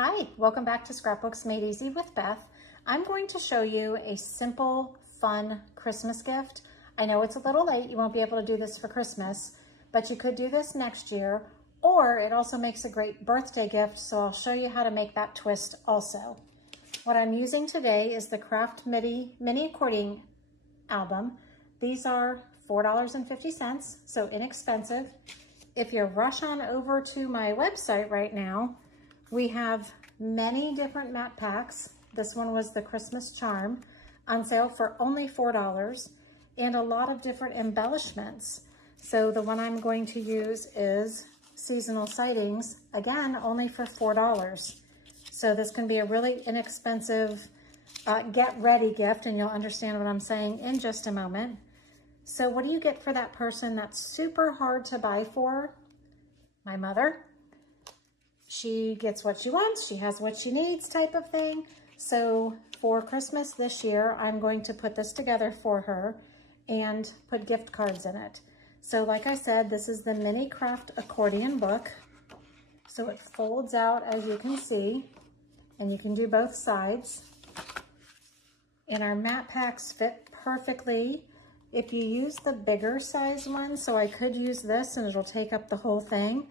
Hi, welcome back to Scrapbooks Made Easy with Beth. I'm going to show you a simple, fun Christmas gift. I know it's a little late, you won't be able to do this for Christmas, but you could do this next year, or it also makes a great birthday gift, so I'll show you how to make that twist also. What I'm using today is the Kraft Mini Accordion album. These are $4.50, so inexpensive. If you rush on over to my website right now, we have many different mat packs. This one was the Christmas Charm on sale for only $4 and a lot of different embellishments. So the one I'm going to use is Seasonal Sightings, again, only for $4. So this can be a really inexpensive get ready gift, and you'll understand what I'm saying in just a moment. So what do you get for that person that's super hard to buy for? My mother. She gets what she wants, she has what she needs type of thing. So for Christmas this year, I'm going to put this together for her and put gift cards in it. So like I said, this is the Mini Kraft Accordion Book. So it folds out, as you can see, and you can do both sides. And our mat packs fit perfectly. If you use the bigger size one, so I could use this and it'll take up the whole thing.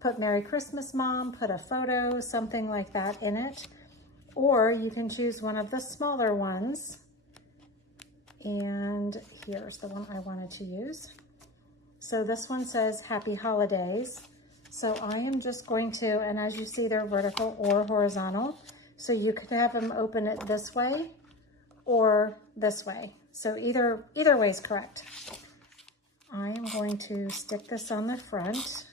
Put Merry Christmas Mom, put a photo, something like that in it. Or you can choose one of the smaller ones. And here's the one I wanted to use. So this one says Happy Holidays. So I am just going to, and as you see, they're vertical or horizontal. So you could have them open it this way or this way. So either way is correct. I am going to stick this on the front.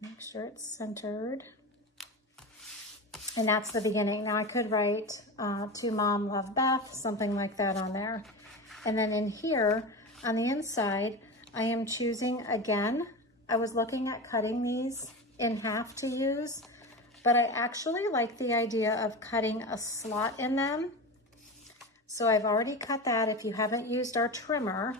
Make sure it's centered. And that's the beginning. Now I could write, to Mom, Love, Beth, something like that on there. And then in here, on the inside, I am choosing again. I was looking at cutting these in half to use, but I actually like the idea of cutting a slot in them. So I've already cut that. If you haven't used our trimmer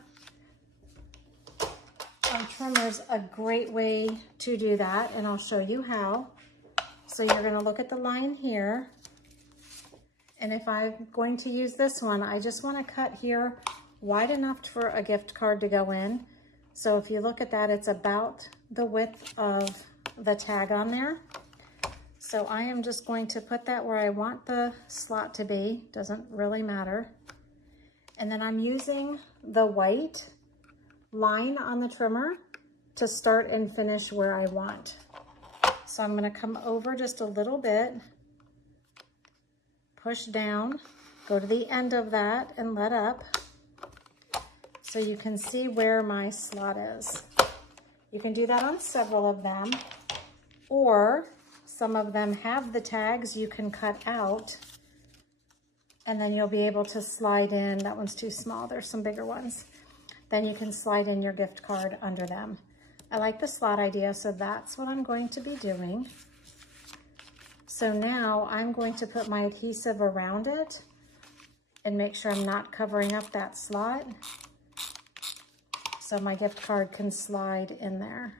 is a great way to do that, and I'll show you how. So you're going to look at the line here, and if I'm going to use this one, I just want to cut here wide enough for a gift card to go in. So if you look at that, it's about the width of the tag on there. So I am just going to put that where I want the slot to be. Doesn't really matter. And then I'm using the white line on the trimmer to start and finish where I want. So I'm going to come over just a little bit, push down, go to the end of that and let up so you can see where my slot is. You can do that on several of them, or some of them have the tags you can cut out, and then you'll be able to slide in. That one's too small, there's some bigger ones. Then you can slide in your gift card under them. I like the slot idea, so that's what I'm going to be doing. So now I'm going to put my adhesive around it and make sure I'm not covering up that slot, so my gift card can slide in there.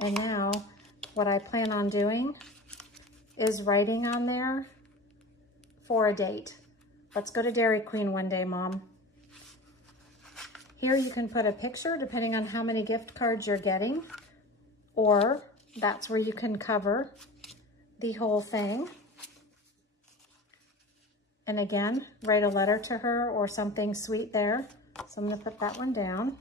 And now what I plan on doing is writing on there for a date. Let's go to Dairy Queen one day, Mom. Here you can put a picture depending on how many gift cards you're getting, or that's where you can cover the whole thing. And again, write a letter to her or something sweet there. So I'm going to put that one down.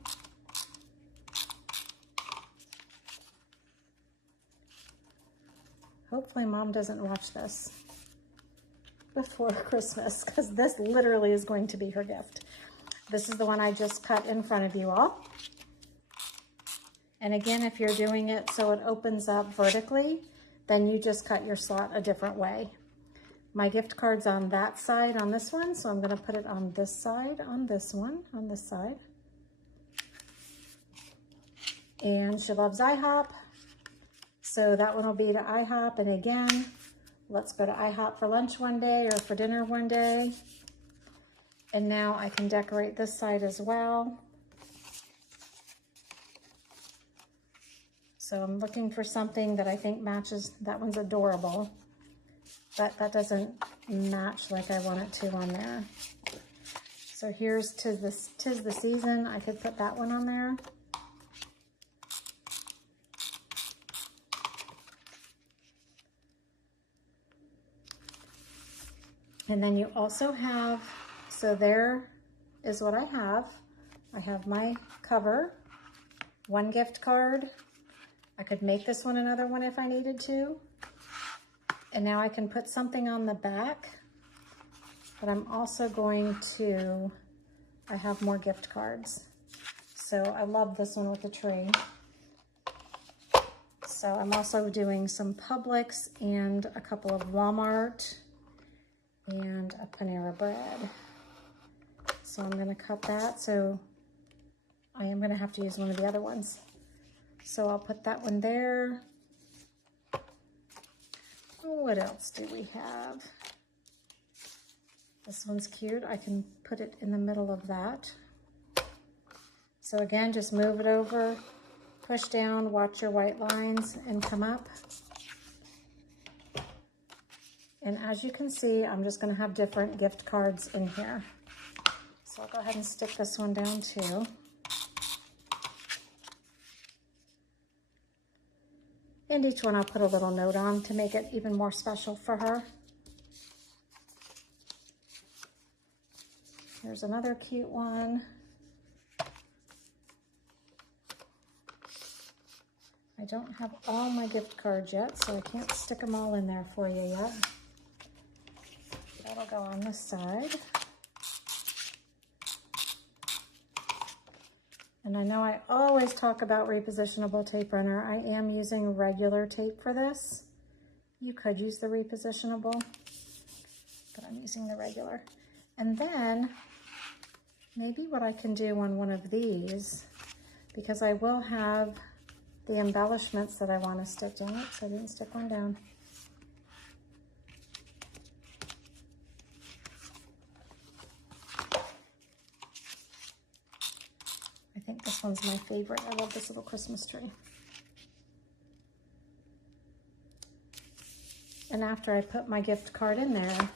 Hopefully Mom doesn't watch this before Christmas, because this literally is going to be her gift. This is the one I just cut in front of you all. And again, if you're doing it so it opens up vertically, then you just cut your slot a different way. My gift card's on that side on this one, so I'm going to put it on this side, on this one, on this side. And she loves IHOP, so that one will be to IHOP. And again, let's go to IHOP for lunch one day or for dinner one day. And now I can decorate this side as well. So I'm looking for something that I think matches. That one's adorable, but that doesn't match like I want it to on there. So here's Tis the Season. I could put that one on there. And then you also have, so there is what I have. I have my cover, one gift card. I could make this one another one if I needed to. And now I can put something on the back, but I'm also going to, I have more gift cards. So I love this one with the tree. So I'm also doing some Publix and a couple of Walmart and a Panera Bread. So I'm gonna cut that. So I am gonna have to use one of the other ones. So I'll put that one there. What else do we have? This one's cute. I can put it in the middle of that. So again, just move it over, push down, watch your white lines, and come up. And as you can see, I'm just going to have different gift cards in here. So I'll go ahead and stick this one down too. And each one I'll put a little note on to make it even more special for her. Here's another cute one. I don't have all my gift cards yet, so I can't stick them all in there for you yet. That'll go on this side. And I know I always talk about repositionable tape runner. I am using regular tape for this. You could use the repositionable, but I'm using the regular. And then maybe what I can do on one of these, because I will have the embellishments that I want to stitch in. Oops, I didn't stick one down. I think this one's my favorite. I love this little Christmas tree. And after I put my gift card in there,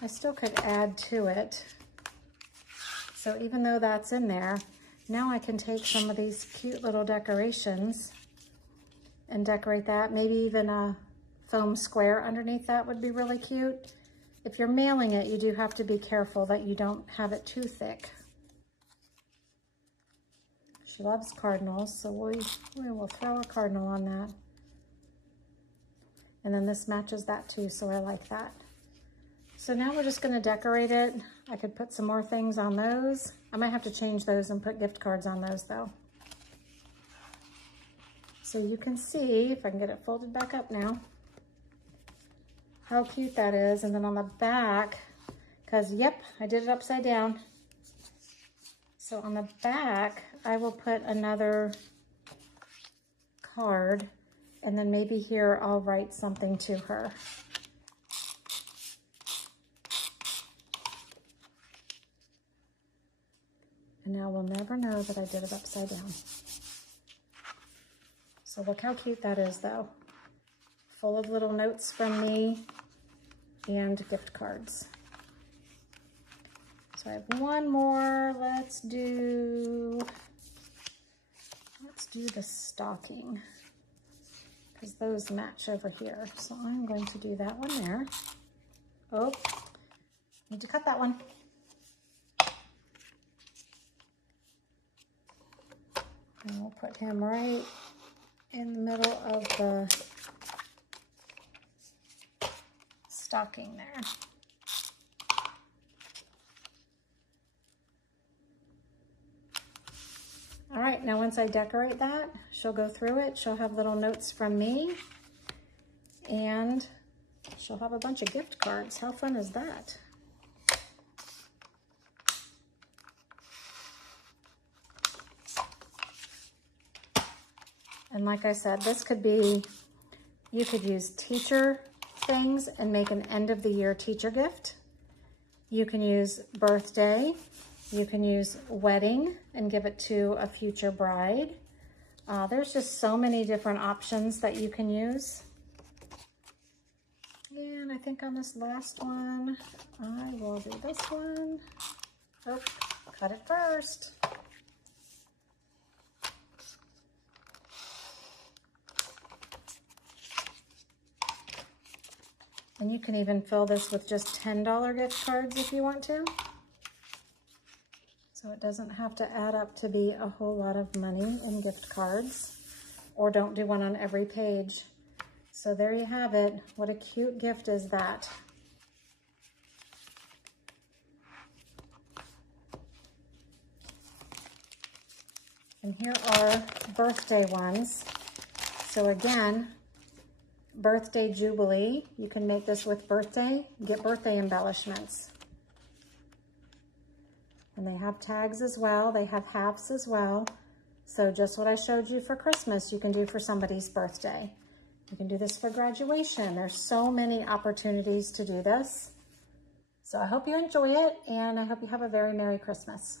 I still could add to it. So even though that's in there, now I can take some of these cute little decorations and decorate that. Maybe even a foam square underneath that would be really cute. If you're mailing it, you do have to be careful that you don't have it too thick. She loves cardinals, so we will throw a cardinal on that. And then this matches that too, so I like that. So now we're just gonna decorate it. I could put some more things on those. I might have to change those and put gift cards on those though. So you can see, if I can get it folded back up now, how cute that is. And then on the back, because yep, I did it upside down. So on the back, I will put another card, and then maybe here I'll write something to her. And now we'll never know that I did it upside down. So look how cute that is though. Full of little notes from me and gift cards. So I have one more. Let's do the stocking, because those match over here. So I'm going to do that one there. Oh, need to cut that one. And we'll put him right in the middle of the stocking there. All right, now once I decorate that, she'll go through it. She'll have little notes from me, and she'll have a bunch of gift cards. How fun is that? And like I said, this could be, you could use teacher things and make an end of the year teacher gift. You can use birthday. You can use wedding and give it to a future bride. There's just so many different options that you can use. And I think on this last one, I will do this one. Oh, cut it first. And you can even fill this with just $10 gift cards if you want to. So it doesn't have to add up to be a whole lot of money in gift cards, or don't do one on every page. So there you have it. What a cute gift is that? And here are birthday ones. So again, birthday jubilee. You can make this with birthday, get birthday embellishments. And they have tags as well. They have halves as well. So just what I showed you for Christmas, you can do for somebody's birthday. You can do this for graduation. There's so many opportunities to do this. So I hope you enjoy it, and I hope you have a very Merry Christmas.